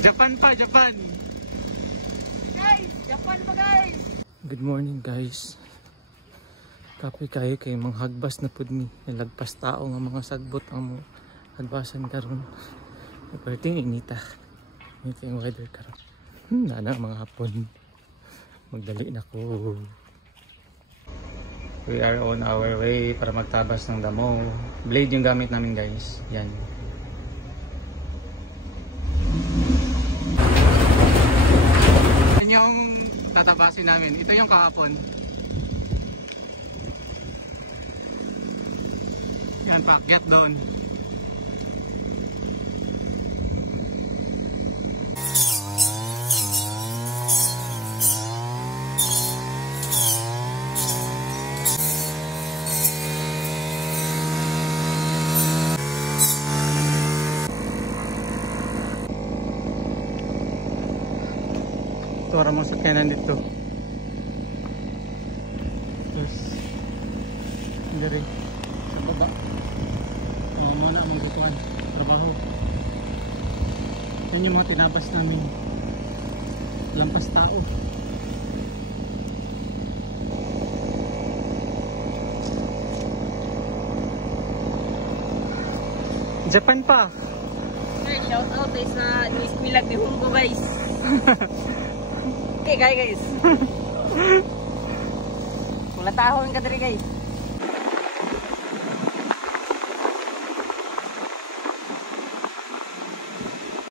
Japan pa, Japan. Guys, Japan pa guys. Good morning guys. Kapoy kayo kay mga hagbas na pud ni. Nalagpas tao nga mga sagbot ang mga hagbasan karon. Perting inita. Inita yung weather karon. Nana mga hapon. Magdali na ko. We are on our way para magtabas ng damo. Blade yung gamit namin guys. Yan. Yan yung tatabasin namin. Ito yung kahapon. Yan, paakyat doon. Ito mo sa kanan dito. Yes. Dari sa baba. Muna ang magbukuhan. Trabaho. Yan yung mga tinabas namin. Lampas tao. Japan pa. Hey, shout out guys sa Luis Milag ni Humbo guys. Okay guys. Wala tahon ka diri guys.